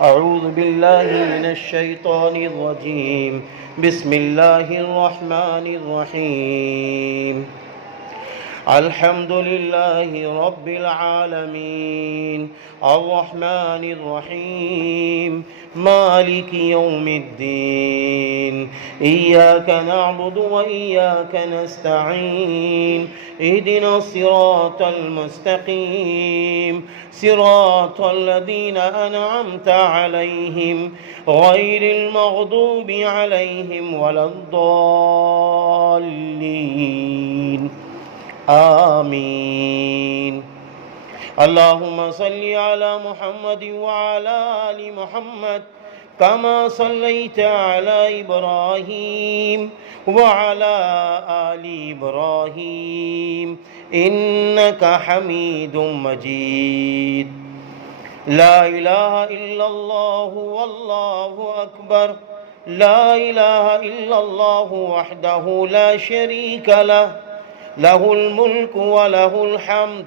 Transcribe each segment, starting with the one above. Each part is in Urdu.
أعوذ بالله من الشيطان الرجيم. بسم الله الرحمن الرحيم. الحمد لله رب العالمين الرحمن الرحيم مالك يوم الدين. إياك نعبد وإياك نستعين. اهدنا الصراط المستقيم صراط الذين أنعمت عليهم غير المغضوب عليهم ولا الضالين. آمين. اللهم صل على محمد وعلى آل محمد كما صليت على إبراهيم وعلى آل إبراهيم إنك حميد مجيد. لا إله إلا الله والله أكبر. لا إله إلا الله وحده لا شريك له له الملك وله الحمد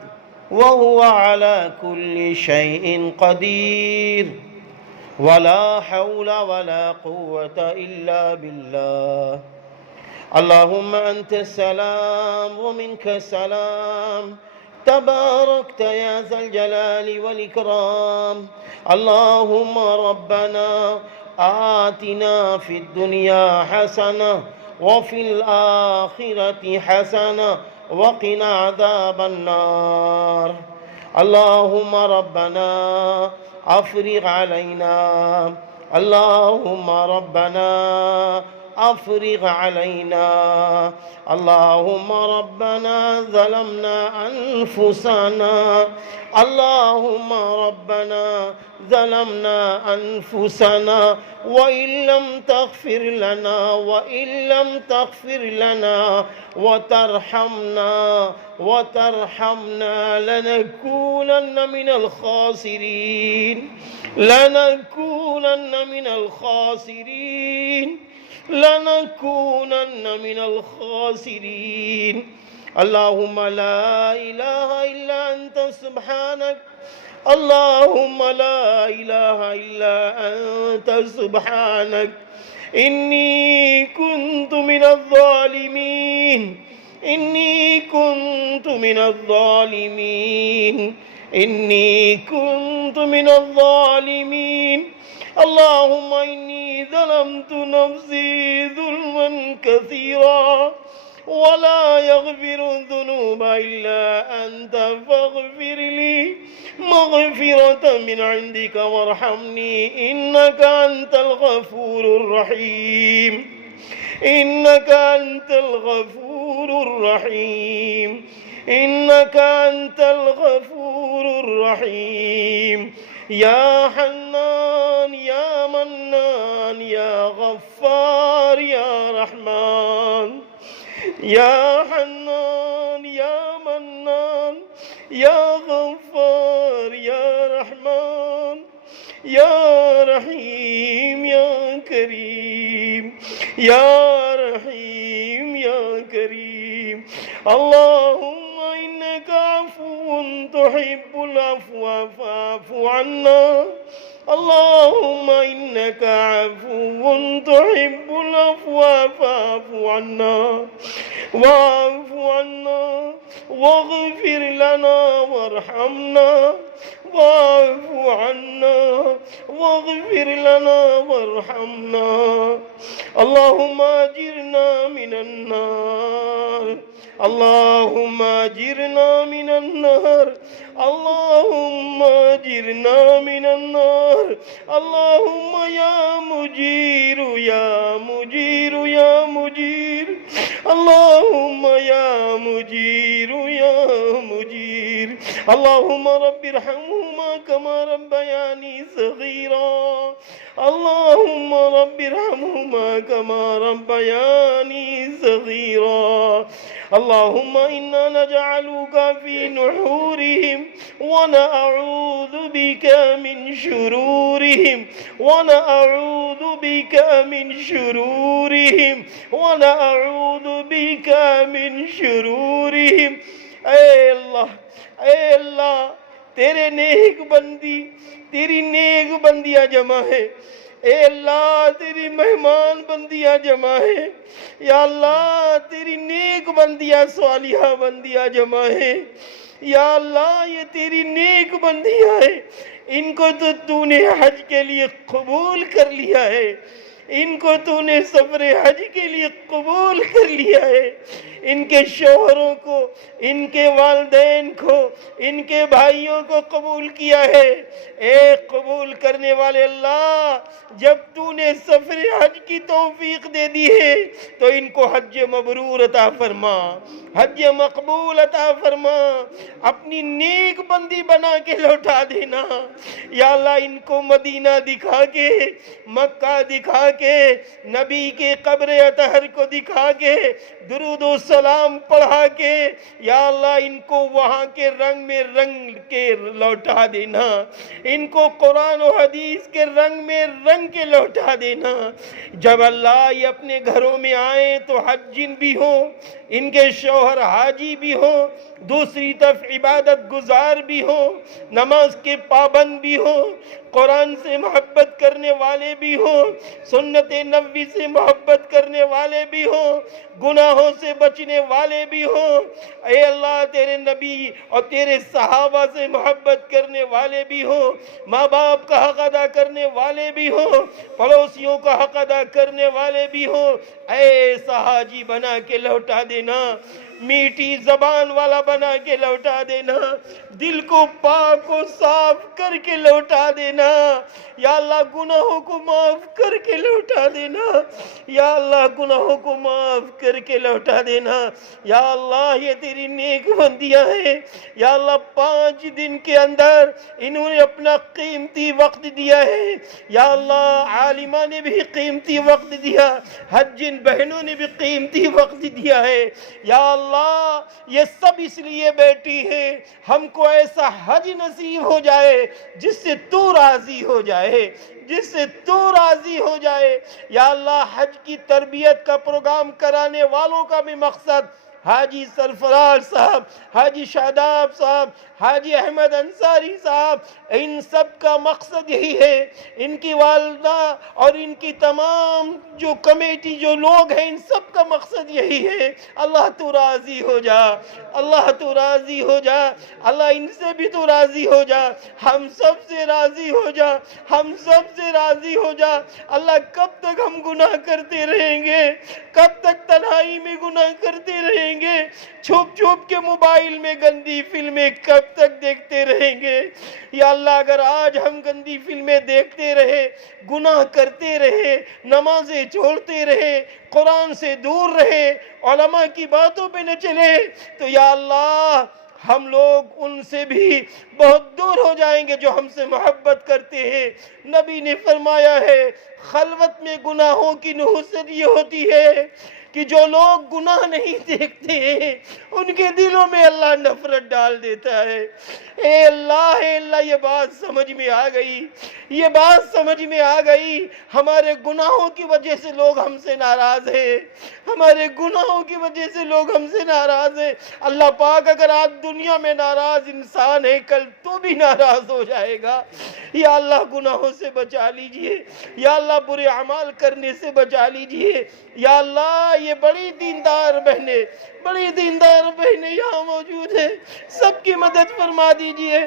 وهو على كل شيء قدير. ولا حول ولا قوة إلا بالله. اللهم أنت السلام ومنك السلام تباركت يا ذا الجلال والإكرام. اللهم ربنا آتنا في الدنيا حسنة وفي الآخرة حسنة وقنا عذاب النار. اللهم ربنا أفرغ علينا. اللهم ربنا أفرغ علينا. اللهم ربنا ظلمنا أنفسنا. اللهم ربنا ظلمنا أنفسنا وإن لم تغفر لنا وترحمنا لنكونن من الخاسرين. اللهم لا إله إلا أنت سبحانك. اللهم لا إله إلا أنت سبحانك إني كنت من الظالمين. اللهم إني ظلمت نفسي ظلما كثيرا ولا يغفر الذنوب إلا أنت فاغفر لي مغفرة من عندك وارحمني إنك أنت الغفور الرحيم. يا حنان يا منان يا غفار يا رحمن. يا حنان يا منان يا غفار يا رحمن يا رحيم يا كريم اللهم إنك عفو تحب العفو فاعف عنا. اللهم إنك عفو تحب العفو فاعف عنا واغفر لنا وارحمنا. اللهم أجرنا من النار. اللهم يا مجير. اللهم رب ارحمهما كما ربياني صغيرا. اللهم إنا نجعلك في نحورهم ونعوذ بك من شرورهم. اے اللہ تیرے نیک بندی، تیری نیک بندیاں جمع ہے، اے اللہ تیری مہمان بندیاں جمع ہے، یا اللہ تیری نیک بندیاں صالحہ بندیاں جمع ہے، یا اللہ یہ تیری نیک بندیاں ہیں، ان کو تو نے حج کے لیے قبول کر لیا ہے، ان کو تو نے سفر حج کے لیے قبول کر لیا ہے، ان کے شوہروں کو، ان کے والدین کو، ان کے بھائیوں کو قبول کیا ہے۔ اے قبول کرنے والے اللہ، جب تو نے سفر حج کی توفیق دے دی ہے تو ان کو حج مبرور عطا فرما، حج مقبول عطا فرما، اپنی نیک بندی بنا کے لوٹا دینا۔ یا اللہ ان کو مدینہ دکھا کے، مکہ دکھا کے، نبی کے قبر اطہر کو دکھا کے، درود و سلام پڑھا کے، یا اللہ ان کو وہاں کے رنگ میں رنگ کے لوٹا دینا، ان کو قرآن و حدیث کے رنگ میں رنگ کے لوٹا دینا۔ جب اللہ یہ اپنے گھروں میں آئیں تو حجین بھی ہوں، ان کے شوہر حاجی بھی ہوں، دوسری طرف عبادت گزار بھی ہوں، نماز کے پابند بھی ہوں، قرآن سے محبت کرنے والے بھی ہوں، سنت نبوی سے محبت کرنے والے بھی ہوں، گناہوں سے بچنے والے بھی ہوں۔ اے اللہ تیرے نبی اور تیرے صحابہ سے محبت کرنے والے بھی ہوں، ماں باپ کا حق ادا کرنے والے بھی ہوں، پڑوسیوں کا حق ادا کرنے والے بھی ہوں۔ ایسا حاجی بنا کے لوٹا دینا، میٹھی زبان والا بنا کے لوٹا دینا، دل کو پاک و صاف کر کے لوٹا دینا، یا اللہ گناہوں کو معاف کر کے لوٹا دینا، یا اللہ گناہوں کو معاف کر کے لوٹا دینا۔ یا اللہ یہ تیری نیک بندیاں ہیں، یا اللہ 5 دن کے اندر انہوں نے اپنا قیمتی وقت دیا ہے، یا اللہ عالمہ نے بھی قیمتی وقت دیا، حجین بہنوں نے بھی قیمتی وقت دیا ہے، یا اللہ یہ سب اس لیے بیٹھی ہیں ہم کو ایسا حج نصیب ہو جائے جس سے تو راضی ہو جائے، جس سے تو راضی ہو جائے۔ یا اللہ حج کی تربیت کا پروگرام کرانے والوں کا بھی مقصد، حاجی سرفراز صاحب، حاجی شاداب صاحب، حاجی احمد انصاری صاحب، ان سب کا مقصد یہی ہے، ان کی والدہ اور ان کی تمام جو کمیٹی جو لوگ ہیں ان سب کا مقصد یہی ہے۔ اللہ تو راضی ہو جا، اللہ تو راضی ہو جا، اللہ ان سے بھی تو راضی ہو جا، ہم سب سے راضی ہو جا، ہم سب سے راضی ہو جا۔ اللہ کب تک ہم گناہ کرتے رہیں گے، کب تک تنہائی میں گناہ کرتے رہیں گے، چھپ چھپ کے موبائل میں گندی فلمیں کب تک دیکھتے رہیں گے۔ یا اللہ اگر آج ہم گندی فلمیں دیکھتے رہے، گناہ کرتے رہے، نمازیں چھوڑتے رہے، قرآن سے دور رہے، علماء کی باتوں پہ نہ چلے، تو یا اللہ ہم لوگ ان سے بھی بہت دور ہو جائیں گے جو ہم سے محبت کرتے ہیں۔ نبی نے فرمایا ہے خلوت میں گناہوں کی نحوست یہ ہوتی ہے کہ جو لوگ گناہ نہیں دیکھتے ہیں ان کے دلوں میں اللہ نفرت ڈال دیتا ہے۔ اے اللہ یہ بات سمجھ میں آ گئی، یہ بات سمجھ میں آ گئی، ہمارے گناہوں کی وجہ سے لوگ ہم سے ناراض ہیں، ہمارے گناہوں کی وجہ سے لوگ ہم سے ناراض ہیں۔ اللہ پاک اگر آج دنیا میں ناراض انسان ہے کل تو بھی ناراض ہو جائے گا۔ یا اللہ گناہوں سے بچا لیجئے، یا اللہ برے اعمال کرنے سے بچا لیجئے۔ یا اللہ یہ بڑی دیندار بہنیں، بڑی دیندار بہنیں یہاں موجود ہیں، سب کی مدد فرما دیجئے،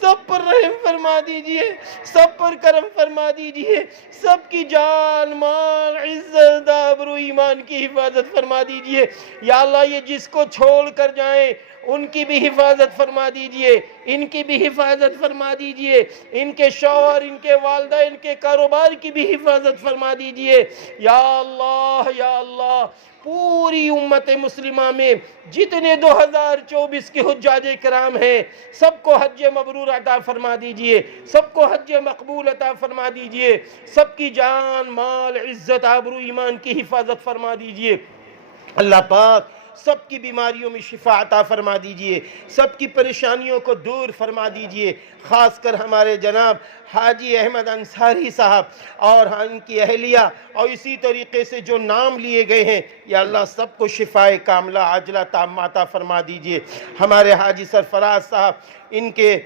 سب پر رحم فرما دیجئے، سب پر کرم فرما دیجئے، سب کی جان مال عزت آبرو ایمان کی حفاظت فرما دیجئے۔ یا اللہ یہ جس کو چھوڑ کر جائیں ان کی بھی حفاظت فرما دیجئے، ان کی بھی حفاظت فرما دیجئے، ان کے شوہر، ان کے والدہ، ان کے کاروبار کی بھی حفاظت فرما دیجئے۔ یا اللہ پوری امت مسلمہ میں جتنے 2024 کے حجاج کرام ہیں سب کو حج مبرور عطا فرما دیجئے، سب کو حج مقبول عطا فرما دیجئے، سب کی جان مال عزت آبرو ایمان کی حفاظت فرما دیجئے۔ اللہ پاک سب کی بیماریوں میں شفا عطا فرما دیجئے، سب کی پریشانیوں کو دور فرما دیجئے، خاص کر ہمارے جناب حاجی احمد انصاری صاحب اور ان کی اہلیہ اور اسی طریقے سے جو نام لیے گئے ہیں، یا اللہ سب کو شفائے کاملہ عاجلہ تامہ عطا فرما دیجئے۔ ہمارے حاجی سرفراز صاحب ان کے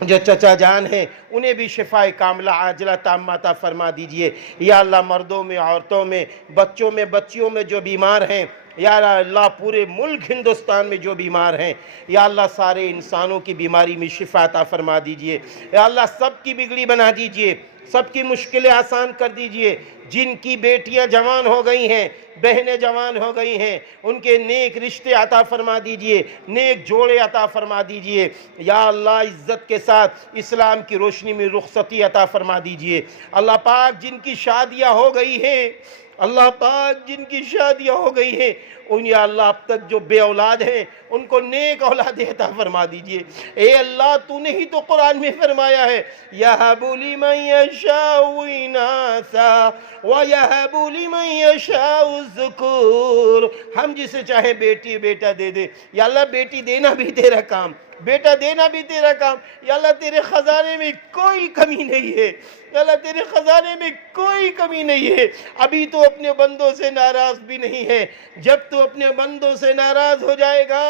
جو چچا جان ہیں انہیں بھی شفائے کاملہ عاجلہ تامہ عطا فرما دیجئے۔ یا اللہ مردوں میں، عورتوں میں، بچوں میں، بچیوں میں جو بیمار ہیں، یا اللہ پورے ملک ہندوستان میں جو بیمار ہیں، یا اللہ سارے انسانوں کی بیماری میں شفا عطا فرما دیجئے۔ یا اللہ سب کی بگڑی بنا دیجئے، سب کی مشکلیں آسان کر دیجئے۔ جن کی بیٹیاں جوان ہو گئی ہیں، بہنیں جوان ہو گئی ہیں، ان کے نیک رشتے عطا فرما دیجئے، نیک جوڑے عطا فرما دیجئے۔ یا اللہ عزت کے ساتھ اسلام کی روشنی میں رخصتی عطا فرما دیجئے۔ اللہ پاک جن کی شادیاں ہو گئی ہیں، اللہ پاک جن کی شادیاں ہو گئی ہیں، ان یا اللہ اب تک جو بے اولاد ہیں ان کو نیک اولاد عطا فرما دیجئے۔ اے اللہ تو نے ہی تو قرآن میں فرمایا ہے یَهَبُ لِمَن يَشَاءُ إِنَاثًا وَيَهَبُ لِمَن يَشَاءُ الذُّكُورَ، ہم جسے چاہے بیٹی بیٹا دے دے۔ یا اللہ بیٹی دینا بھی تیرا کام، بیٹا دینا بھی تیرا کام۔ یا اللہ تیرے خزانے میں کوئی کمی نہیں ہے، یا اللہ تیرے خزانے میں کوئی کمی نہیں ہے۔ ابھی تو اپنے بندوں سے ناراض بھی نہیں ہے، جب تو اپنے بندوں سے ناراض ہو جائے گا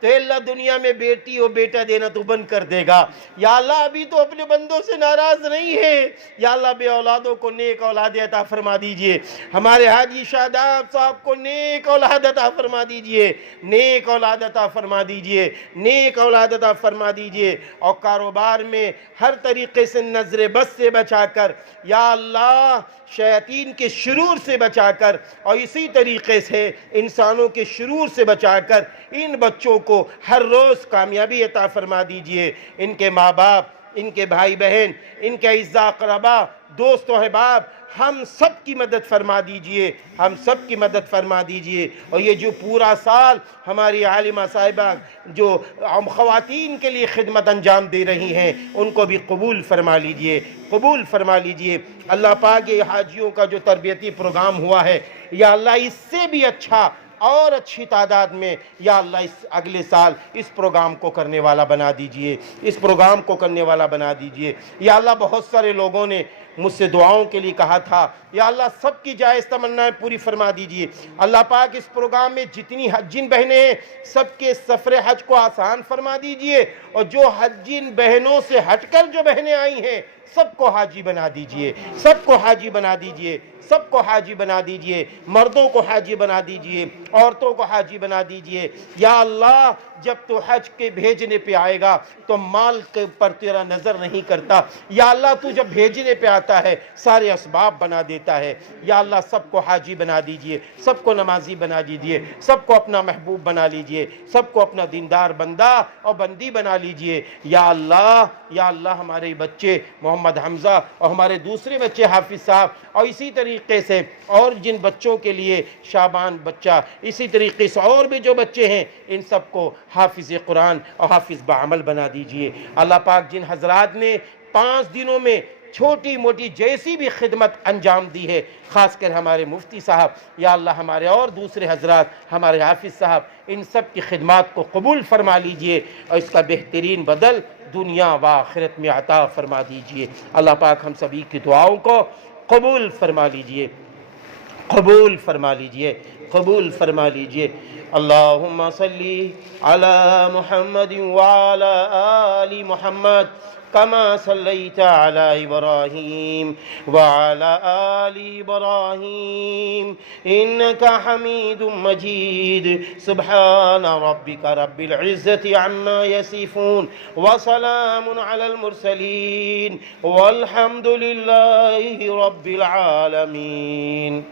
تو اللہ دنیا میں بیٹی اور بیٹا دینا تو بند کر دے گا۔ یا اللہ ابھی تو اپنے بندوں سے ناراض نہیں ہے، یا اللہ بے اولادوں کو نیک اولاد عطا فرما دیجئے۔ ہمارے حاجی شاداب صاحب کو نیک اولاد عطا فرما دیجئے، نیک اولاد عطا فرما دیجئے، نیک اولاد عطا فرما دیجئے۔ اور کاروبار میں ہر طریقے سے نظر بد سے بچا کر، یا اللہ شیاطین کے شرور سے بچا کر، اور اسی طریقے سے انسانوں کے شرور سے بچا کر ان بچوں کو ہر روز کامیابی عطا فرما دیجئے۔ ان کے ماں باپ، ان کے بھائی بہن، ان کے اعزاء اقربا، دوست و احباب، ہم سب کی مدد فرما دیجئے، ہم سب کی مدد فرما دیجئے۔ اور یہ جو پورا سال ہماری عالمہ صاحبہ جو خواتین کے لیے خدمت انجام دے رہی ہیں ان کو بھی قبول فرما لیجئے، قبول فرما لیجئے۔ اللہ پاک یہ حاجیوں کا جو تربیتی پروگرام ہوا ہے، یا اللہ اس سے بھی اچھا اور اچھی تعداد میں یا اللہ اس اگلے سال اس پروگرام کو کرنے والا بنا دیجئے، اس پروگرام کو کرنے والا بنا دیجئے۔ یا اللہ بہت سارے لوگوں نے مجھ سے دعاؤں کے لیے کہا تھا، یا اللہ سب کی جائز تمنائیں پوری فرما دیجئے۔ اللہ پاک اس پروگرام میں جتنی حجین بہنیں ہیں سب کے سفر حج کو آسان فرما دیجئے، اور جو حجین بہنوں سے ہٹ کر جو بہنیں آئی ہیں سب کو حاجی بنا دیجئے، سب کو حاجی بنا دیجئے، سب کو حاجی بنا دیجئے، مردوں کو حاجی بنا دیجئے، عورتوں کو حاجی بنا دیجئے۔ یا اللہ جب تو حج کے بھیجنے پہ آئے گا تو مال کے پر تیرا نظر نہیں کرتا، یا اللہ تو جب بھیجنے پہ آتا ہے سارے اسباب بنا دیتا ہے۔ یا اللہ سب کو حاجی بنا دیجئے، سب کو نمازی بنا دیجئے، سب کو اپنا محبوب بنا لیجئے، سب کو اپنا دیندار بندہ اور بندی بنا لیجئے۔ یا اللہ ہمارے بچے محمد حمزہ اور ہمارے دوسرے بچے حافظ صاحب، اور اسی طریقے سے اور جن بچوں کے لیے شابان بچہ، اسی طریقے سے اور بھی جو بچے ہیں ان سب کو حافظ قرآن اور حافظ بعمل بنا دیجئے۔ اللہ پاک جن حضرات نے 5 دنوں میں چھوٹی موٹی جیسی بھی خدمت انجام دی ہے، خاص کر ہمارے مفتی صاحب، یا اللہ ہمارے اور دوسرے حضرات، ہمارے حافظ صاحب، ان سب کی خدمات کو قبول فرما لیجئے اور اس کا بہترین بدل دنیا و آخرت میں عطا فرما دیجئے۔ اللہ پاک ہم سبھی کی دعاؤں کو قبول فرما لیجئے، قبول فرما لیجئے، قبول فرما لیجئے۔ اللہم صلی علی محمد وعلی آل محمد كما صليت على إبراهيم وعلى آل إبراهيم إنك حميد مجيد سبحان ربك رب العزة عما يصفون وسلام على المرسلين والحمد لله رب العالمين.